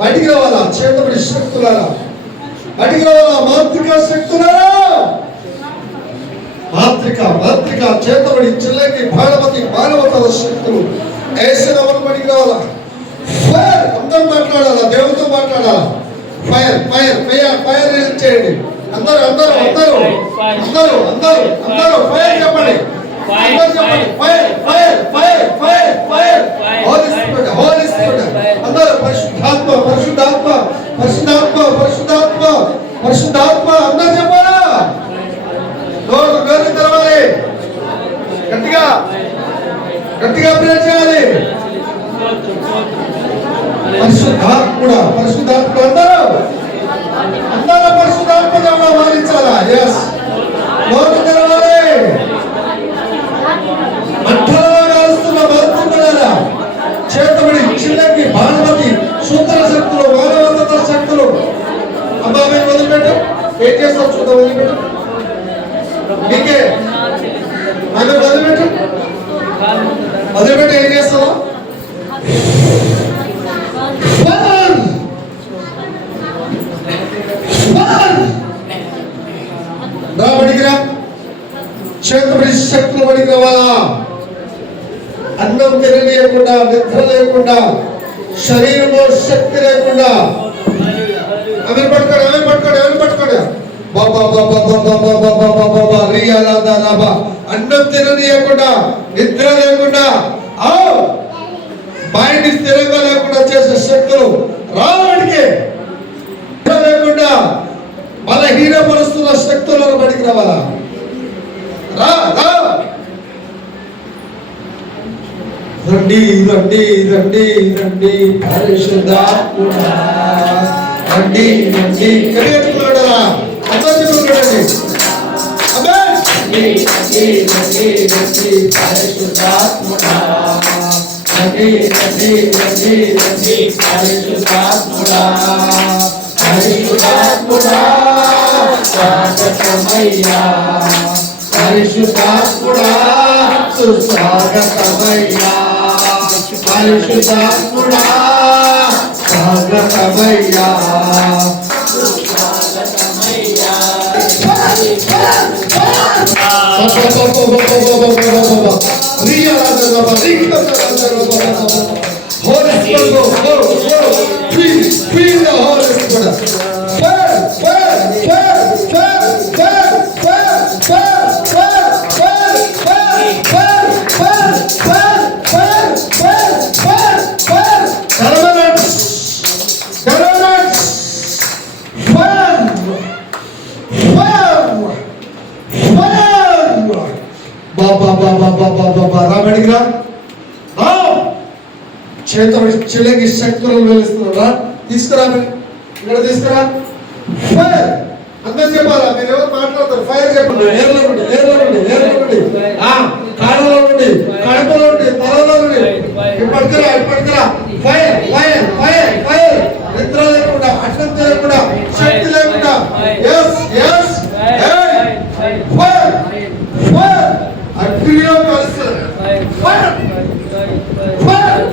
బయటికి రావాలా చేతబడి శక్తులారా, బయటికి రావాలా మాంత్రిక శక్తులారా, మాంత్రిక చేతబడి చిల్లకి భారవతి మానవతల శక్తులు ఏసునామములో బయటికి రావాలా. ఫైర్ అందరూ మాట్లాడాలా, దేవుడితో మాట్లాడాలా. Fire fire fire fire release చేయండి. అందరూ అందరూ అందరూ అందరూ అందరూ అందరూ ఫైర్ చెప్పండి. అందరూ చెప్పండి fire fire fire fire fire. Holy Spirit అందరూ పరిశుద్ధాత్మ పరిశుద్ధాత్మ పరిశుద్ధాత్మ పరిశుద్ధాత్మ పరిశుద్ధాత్మ అందరూ చెప్పాలా? నోరు తెరవాలి, గట్టిగా గట్టిగా ప్రేర్ చేయాలి. పరిశుద్ధాత్ముడా పరిశుద్ధాత్ముడు అందరూ అందరూ పరిశుద్ధాత్మ దేవుడు ఆహ్వానించాలా? ఎస్, నోరు తెరవాలి. మంటలో కాలుస్తున్న మరుతుండగా చేతబడి చిల్లకి భానుమతి సూత్ర శక్తులు మానవత శక్తులు. అబ్బా మీరు వదిలిపెట్టు, ఏం చేస్తావు చూద్దాం, వదిలిపెట్టు నీకే నన్ను వదిలిపెట్టు వదిలిపెట్టు, ఏం చేస్తావా? బడికిరా, చేతబడి శక్తులు బడికి రావాలా? అన్నం తినలేకుండా, నిద్ర లేకుండా, శరీరంలో శక్తి లేకుండా ఆమె పట్టుకోండి, ఆమె పట్టుకోండి, ఆమె పట్టుకోండి. బాబా బాబా బాబా బాబా బాబా బాబా రియాలాదా రాబా. అన్నం తిననీయకుండా, నిద్ర లేకుండా, మైండ్ స్థిరంగా లేకుండా చేసే శక్తులు రావడికి లేకుండా బలహీనపరుస్తున్న శక్తులను బడికి రావాలా? రా రా, రండి రండి రండి రండి పరిశుద్ధాత్ముడా రండి రండి. కడిగట్టుకున్నాడా? అందరూ చెప్పుకోండి. ఆమేన్. రండి రండి రండి రండి పరిశుద్ధాత్ముడా రండి రండి రండి రండి పరిశుద్ధాత్ముడా పరిశుద్ధాత్ముడా స్వాగతమయ్యా పరిశుద్ధాత్ముడా సుస్వాగతమయ్యా పరిశుద్ధాత్ముడా స్వాగతమయ్యా సుస్వాగతమయ్యా. Holy Spirit, go, go, go. Feel the Holy Spirit. Fire, fire, fire, fire, fire, fire, fire, fire, fire, fire, fire, fire, fire, fire, fire, fire, fire. Covenants, covenants, fire, fire, fire. Baba, baba, baba, baba. Ramadigra. చేతబడి చిలకి శక్తులను వెలుస్తున్నారా? తీసుకురా, ఇక్కడ తీసుకురా. Fire అందరూ చెప్పాలా? మీరు ఎవరు మాట్లాడతారు? ఫైర్ చెప్పండి. నేర్లో నుండి, నేర్లో నుండి, నేర్లో నుండి, కాళ్ళలో నుండి, కడుపులో నుండి, తలలో నుండి, ఇప్పటికరా ఇప్పటికరా. Fire fire fire fire. నిద్ర లేకుండా, అన్నం లేకుండా, శక్తి లేకుండా. Yes yes fire fire. అగ్నిలో కలుస్తారు. ఫైర్ ఫైర్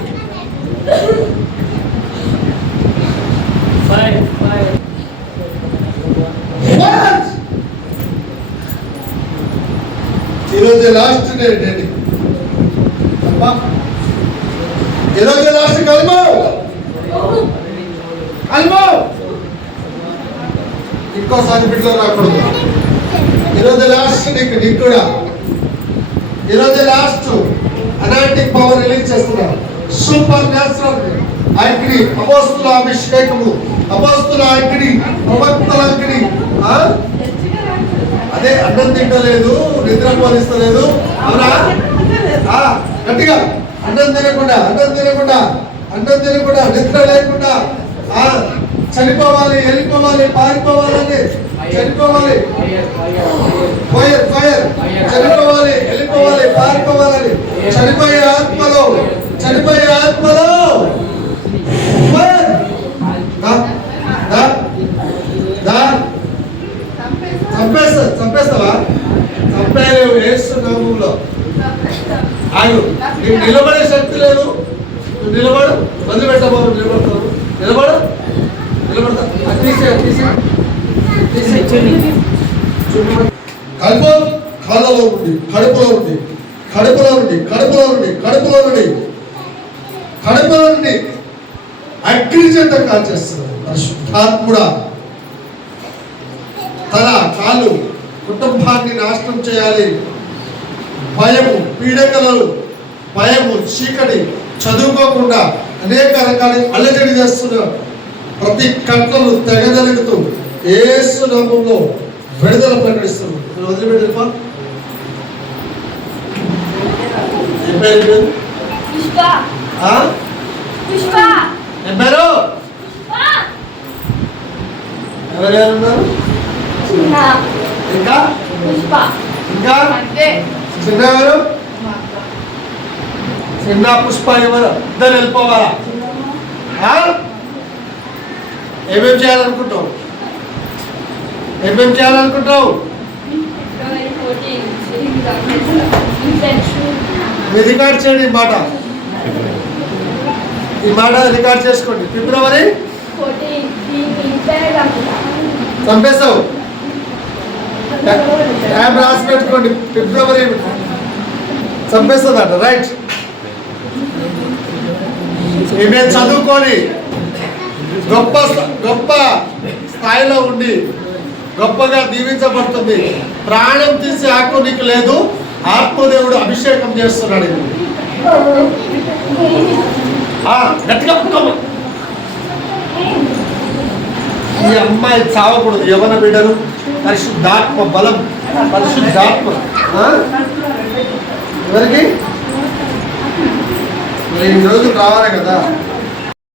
ఈరోజు లాస్ట్ డే, ఈరోజు లాస్ట్ కల్మో కల్మో. ఇంకోసారి బిడ్డలో రాకూడదు. ఈరోజు లాస్ట్ నీకు కూడా ఈరోజు లాస్ట్ అనాటిక్ పవర్ రిలీజ్ చేస్తున్నారు. సూపర్ న్యాచురల్ అగ్ని, అపోస్తుల అభిషేకము, అపోస్తుల అగ్ని, ప్రవక్తల అగ్ని. అదే అన్నం తింటలేదు, నిద్ర పోలిస్తలేదు. అవునా? గట్టిగా అన్నం తినకుండా, అన్నం తినకుండా, అన్నం తినకుండా, నిద్ర లేకుండా, చనిపోవాలి, వెళ్ళిపోవాలి, పారిపోవాలని, చనిపోవాలి, ఫైర్ ఫైర్, చనిపోవాలి, వెళ్ళిపోవాలి, పారిపోవాలని, చనిపోయే ఆత్మలో, చనిపోయే ఆత్మలో ఫైర్. చంపేస్తావా? చంపేలేవు యేసు నామములో. ఆగు, నీకు నిలబడే శక్తి లేదు. నువ్వు నిలబడు, వదిలిపెట్టబాబు. నిలబడతావు, నిలబడు, నిలబడతా. కడుపు కాళ్ళలో ఉండి, కడుపులో ఉండి, కడుపులో నుండి, కడుపులో నుండి, కడుపులో నుండి, కడుపులో నుండి అగ్ని చేత కాల్చేస్తున్నాడు పరిశుద్ధాత్ముడా. తల కాలు కుటుంబాన్ని నాశనం చేయాలి. భయము, పీడకలు, భయము, చీకటి, చదువుకోకుండా అనేక రకాల అల్లజడి చేస్తున్న ప్రతి కట్టలు తెగదలుగుతూ యేసు నామములో విడుదల ప్రకటిస్తుంది. వదిలిపెట్టా ఏం పేరు? పుష్ప. పుష్ప. ఏం పేరు? ఎవరెవరున్నారు? ఇంకా పుష్ప. ఇంకా చిన్న ఎవరు? చిన్న పుష్ప ఎవరు? ఇద్దరు వెళ్ళిపోవాలా? ఏమేమి చేయాలనుకుంటావు? ఏమేమి చేయాలనుకుంటావు? రికార్డ్ చేయండి ఈ మాట రికార్డ్ చేసుకోండి. ఫిబ్రవరి చంపేస్తావు. టైం రాసి పెట్టుకోండి. ఫిబ్రవరి చంపేస్తుందట. రైట్. ఈమె చదువుకొని గొప్ప గొప్ప స్థాయిలో ఉండి గొప్పగా దీవించబడుతుంది. ప్రాణం తీసే హక్కు నీకు లేదు. ఆత్మదేవుడు అభిషేకం చేస్తున్నాడు. గట్టిగా పుట్టుకోమ. ఈ అమ్మాయి చావకూడదు. యవన బిడ్డలు, పరిశుద్ధాత్మ బలం, పరిశుద్ధాత్మ ఎవరికి ఈ రోజు రావాలి కదా.